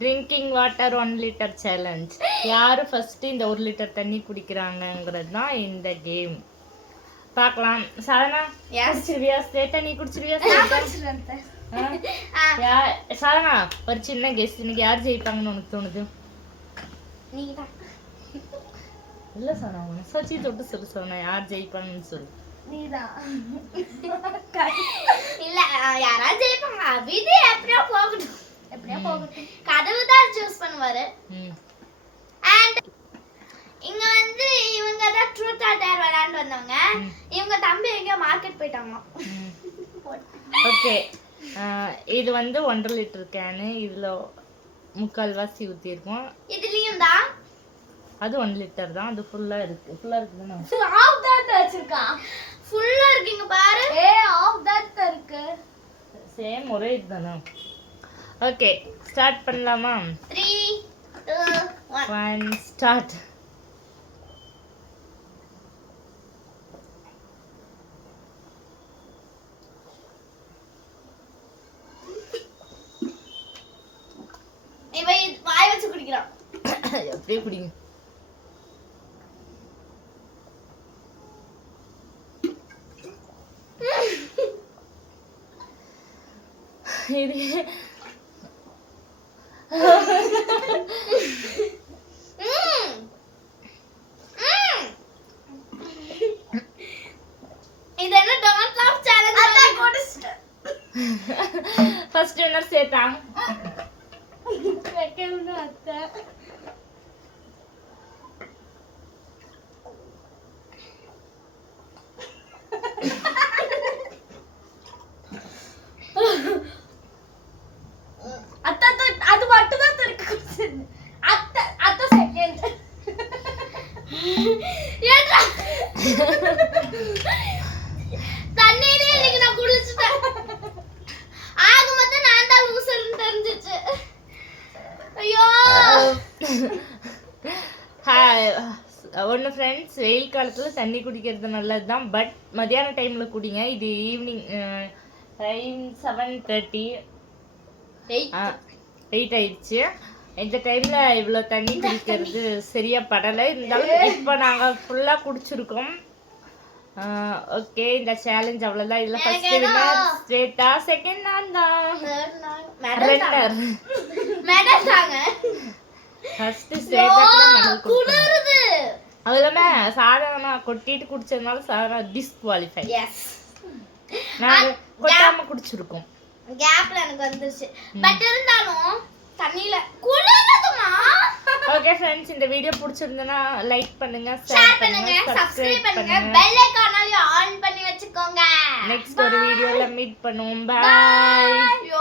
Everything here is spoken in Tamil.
Drinking water one litre challenge யார் ஃபஸ்ட்டு இந்த ஒரு லிட்டர் தண்ணி குடிக்கிறாங்கங்கிறது தான் இந்த கேம் பார்க்கலாம். சாதனா குடிச்சிருவியா? ஸ்ட்ரெயிட்டா நீ குடிச்சிருவியா? சாதனா ஒரு சின்ன கெஸ் இன்னைக்கு யார் ஜெயிப்பாங்கன்னு உனக்கு தோணுது? இல்ல சாதனா உனக்கு சச்சி தொட்டு சொல்லு சாதனா யார் ஜெயிப்பாங்கன்னு சொல்லு. நீதான். இல்ல யாராவது ஜெயிப்பாங்க அபிது போகட்டும். கதவு தான் சூஸ் பண்ணுவாரு. அண்ட் இங்க வந்து இவங்க தான் ட்ரூத் ஆர் டேர் விளையாண்டு வந்தவங்க. இவங்க தம்பி எங்க மார்க்கெட் போயிட்டாங்க. ஓகே. இது வந்து ஒன்றரை லிட்டர் கேனு இதில் முக்கால்வாசி ஊற்றிருக்கோம் இதுலயும் தான். அது ஒன் லிட்டர் தான். அது ஃபுல்லாக இருக்குது ஃபுல்லாக இருக்குதுண்ணா ஆஃப் தான் வச்சிருக்கான் ஃபுல்லா இருக்கீங்க பாரு. ஏ ஆஃப் தான் இருக்கு. சேம் ஒரே இதுதானா? ஓகே ஸ்டார்ட் பண்ணலாமா? 3 2 1 ஒன் ஸ்டார்ட் அப்படியே குடிங்க. இது ஃபர்ஸ்ட் வின்னர் சேர்த்தாங்க செகண்ட் அத்தை அத்தை, அது மட்டும் தான் இருக்கு குடிச்சது அத்தை அத்தை செகண்ட் ஏன்டா தண்ணியிலே இன்னைக்கு நான் குளிச்சுட்டேன். ஆக மொத்தம் நான் தான் லூசர்னு தெரிஞ்சிச்சு. ஐயோ. ஒன்று ஃப்ரெண்ட்ஸ் வெயில் காலத்தில் தண்ணி குடிக்கிறது நல்லது தான் பட் மதியான டைமில் குடிங்க. இது evening time seven thirty eight ஆயிடுச்சு. இந்த டைமில் இவ்வளோ தண்ணி குடிக்கிறது சரியா படலை. இருந்தாலும் இப்போ நாங்கள் ஃபுல்லாக குடிச்சிருக்கோம். ஓகே இந்த சேலஞ்ச் அவ்வளோதான் இதில் ஃபர்ஸ்ட் வின்னர் ஸ்வேதா செகண்ட் நான் தான். ரன்னர் மெடல் தாங்க. ஃபர்ஸ்ட் தான் மெடல் அது இல்லாமல் சாதாரணமா கொட்டிட்டு குடிச்சதுனால சாதாரண டிஸ்குவாலிஃபை எஸ் நாங்கள் கொட்டாம குடிச்சிருக்கோம். கேப்ல எனக்கு வந்துருச்சு. பட் இருந்தாலும் தண்ணியில குளிருதுமா ஓகே ஃப்ரெண்ட்ஸ் இந்த வீடியோ பிடிச்சிருந்தனா லைக் பண்ணுங்க ஷேர் பண்ணுங்க சப்ஸ்கிரைப் பண்ணுங்க பெல் ஐகானையும் ஆன் பண்ணி வச்சுக்கோங்க. நெக்ஸ்ட் ஒரு வீடியோல மீட் பண்ணுவோம். பாய் ஐயோ